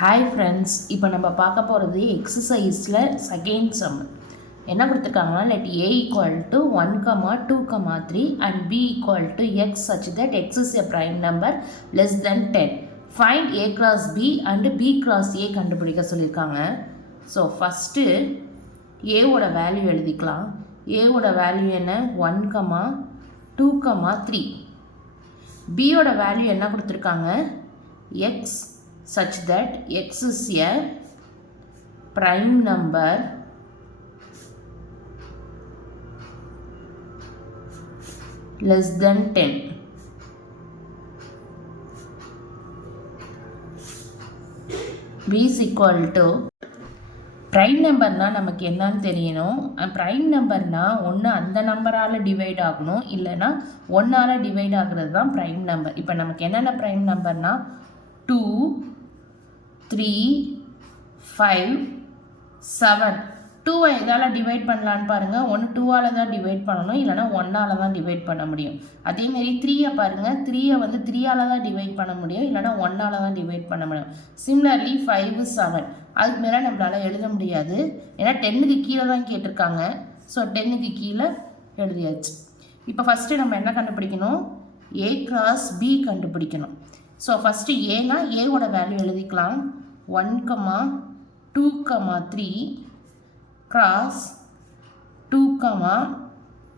Hi friends, இப்போ நம்ம பார்க்க போகிறது எக்ஸசைஸில் செகண்ட் சம். என்ன கொடுத்துருக்காங்கன்னா, let a equal to 1, 2, 3 and b equal to x such that x is a prime number less than 10. Find a cross b and b cross a கண்டுபிடிக்க சொல்லியிருக்காங்க. So first ஏவோட value எழுதிக்கலாம். ஏவோட value என்ன? 1, 2, 3. பியோட value என்ன கொடுத்துருக்காங்க? x such that x is a prime number less than 10. b is equal to prime நம்பர்னால் நமக்கு என்னன்னு தெரியணும். ப்ரைம் நம்பர்னால் ஒன்று அந்த நம்பரால் டிவைட் ஆகணும், இல்லைனா ஒன்றால் டிவைட் ஆகிறது தான் ப்ரைம் நம்பர். இப்போ நமக்கு என்னென்ன ப்ரைம் நம்பர்னால் 2, 3, 5, 7. 2 எதால் டிவைட் பண்ணலான்னு பாருங்கள். ஒன்று 2ஆல் தான் டிவைட் பண்ணணும், இல்லைனா 1ஆல் தான் டிவைட் பண்ண முடியும். அதேமாரி 3 பாருங்கள். 3 வந்து 3ஆல் தான் டிவைட் பண்ண முடியும், இல்லைனா 1ஆல் தான் டிவைட் பண்ண முடியும். சிமிலர்லி 5, 7 அதுக்கு மேலே நம்மளால் எழுத முடியாது, ஏன்னா 10க்கு கீழே தான் கேட்டிருக்காங்க. ஸோ 10க்கு கீழே எழுதியாச்சு. இப்போ ஃபஸ்ட்டு நம்ம என்ன கண்டுபிடிக்கணும்? a cross b கண்டுபிடிக்கணும். ஸோ ஃபஸ்ட்டு ஏனா ஏவோட வேல்யூ எழுதிக்கலாம். 1, 2, 3 கிராஸ் 2,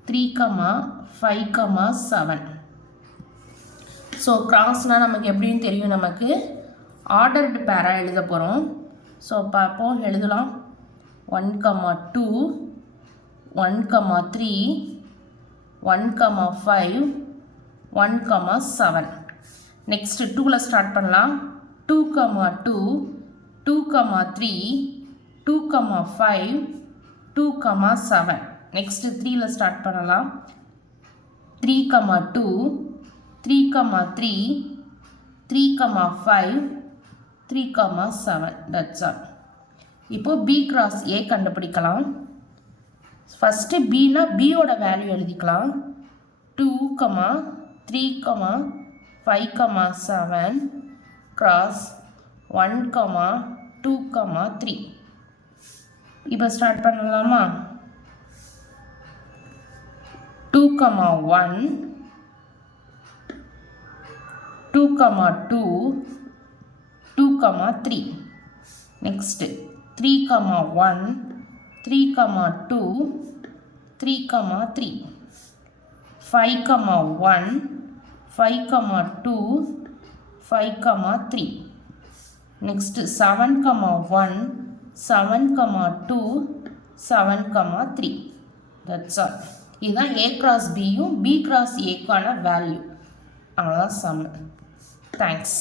3, 5, 7. ஸோ கிராஸ்னால் நமக்கு எப்படின்னு தெரியும், நமக்கு ஆர்டர்டு பேராக எழுத போகிறோம். ஸோ பார்ப்போம், எழுதலாம். 1, 2, 1, 3, 1, 5, 1, 7. நெக்ஸ்ட்டு 2ல் ஸ்டார்ட் பண்ணலாம். 2, 2, 2, 3, 2, 5, 2, 7. நெக்ஸ்ட்டு 3ல் ஸ்டார்ட் பண்ணலாம். 3, 2, 3, 3, 3, 5, 3, 7. That's all. இப்போது b cross a கண்டுபிடிக்கலாம். ஃபஸ்ட்டு bனா bயோட வேல்யூ எழுதிக்கலாம். 2, 3, 5, 7 கிராஸ் 1, 2, 3. இப்போ ஸ்டார்ட் பண்ணலாமா? 2, 1, 2, 2, 2, 3. நெக்ஸ்ட்டு 3, 1, 3, 2, 3, 3. 5, 1, 5, 2, 5, 3. நெக்ஸ்ட்டு 7, 1, 7, 2, 7, 3. That's all. இதுதான் a cross bயும் b cross aக்கான வேல்யூ. அவ்வளோதான் சம். தேங்க்ஸ்.